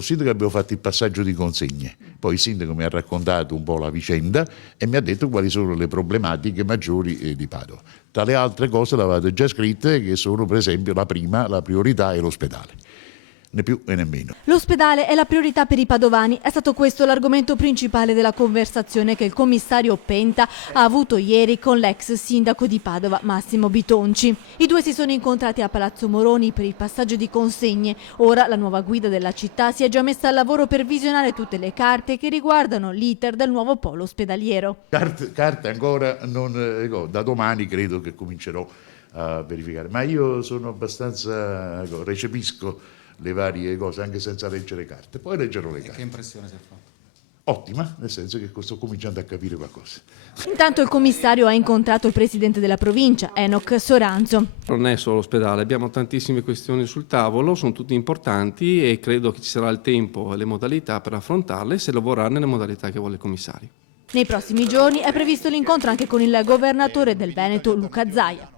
Il sindaco abbiamo fatto il passaggio di consegne, poi il sindaco mi ha raccontato un po' la vicenda e mi ha detto quali sono le problematiche maggiori di Padova. Tra le altre cose le avete già scritte, che sono per esempio la priorità è l'ospedale, né più e né meno. L'ospedale è la priorità per i padovani. È stato questo l'argomento principale della conversazione che il commissario Penta ha avuto ieri con l'ex sindaco di Padova, Massimo Bitonci. I due si sono incontrati a Palazzo Moroni per il passaggio di consegne. Ora la nuova guida della città si è già messa al lavoro per visionare tutte le carte che riguardano l'iter del nuovo polo ospedaliero. Carte ancora non, da domani credo che comincerò a verificare, ma io sono abbastanza, recepisco le varie cose anche senza leggere carte, poi leggerò le carte. Che impressione si è fatta? Ottima, nel senso che sto cominciando a capire qualcosa. Intanto il commissario ha incontrato il presidente della provincia, Enoch Soranzo. Non è solo l'ospedale, abbiamo tantissime questioni sul tavolo, sono tutte importanti e credo che ci sarà il tempo e le modalità per affrontarle se lavorare nelle modalità che vuole il commissario. Nei prossimi giorni è previsto l'incontro anche con il governatore del Veneto, Luca Zaia.